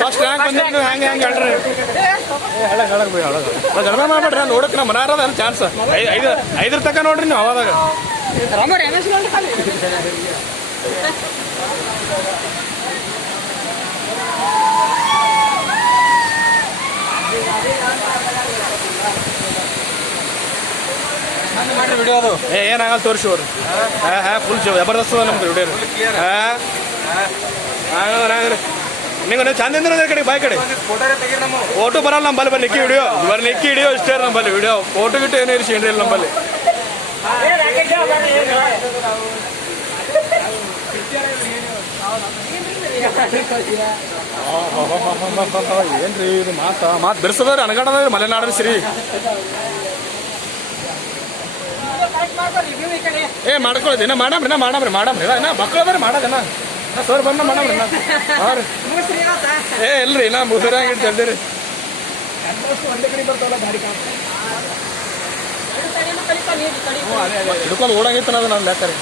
first rank ಬಂದಿದ್ದು ಹೆಂಗೆ ಹೇಳ್ರಿ ಗಣಮ ಮಾಡ್ಬೇಡ್ರಿ ನಾನು ನೋಡಕ್ಕೆ ನಮ್ಮ ಮನಾರದ ಚಾನ್ಸ್ ಐದ್ರ ತನಕ ನೋಡ್ರಿ ನೀವು ಅವಾದಾಗ ವಿಡಿಯೋ ಅದು ಏನಾಗಲ್ಲ ತೋರಿಸಿ ಅವ್ರು ಫುಲ್ ಜಬರ್ದಸ್ತ್ ಅದ ನಮ್ದು ವಿಡಿಯೋ ನಿಂಗೆ ಚಂದ ಕಡೆ ಬಾಯ್ ಕಡೆ ಫೋಟೋ ಬರಲ್ಲ ನಮ್ಮಲ್ಲಿ ಬಲ್ಲಿ ನಿಕ್ಕಿ ವಿಡಿಯೋ ನಿಕ್ಕಿ ಹಿಡಿಯೋ ಇಷ್ಟೇ ನಮ್ಮಲ್ಲಿ ವಿಡಿಯೋ ಫೋಟೋ ಗಿಟ್ಟು ಏನೋ ಇರಿಸಿ ಏನ್ರಿ ಇಲ್ಲ ನಮ್ಮಲ್ಲಿ ಏನ್ರಿ ಇದು ಮಾತು ಬೆರೆಸೋದ್ರಿ ಅನಗಾಡದ್ರಿ ಮಲೆನಾಡದ ಸಿರಿ ಮಾಡ್ಕೊಳ್ಳೋದು ಇನ್ನ ಮಾಡಮ್ರಿ ಇನ್ನ ಮಕ್ಕಳು ಬರ್ರಿ ಮಾಡೋದನ್ನ ಸರ್ ಬಂದ ಮಾಡಮ್ರಿ ಹಾಂ ರೀ ಇಲ್ರಿ ಇನ್ನ ಮುಗಿರಾಗಿ ಜಲ್ದಿರಿ ಹಿಡ್ಕೊಂಡು ಓಡಂಗಿತ್ತು ಅದು ನಾನು ಲೆಕ್ಕ ರೀ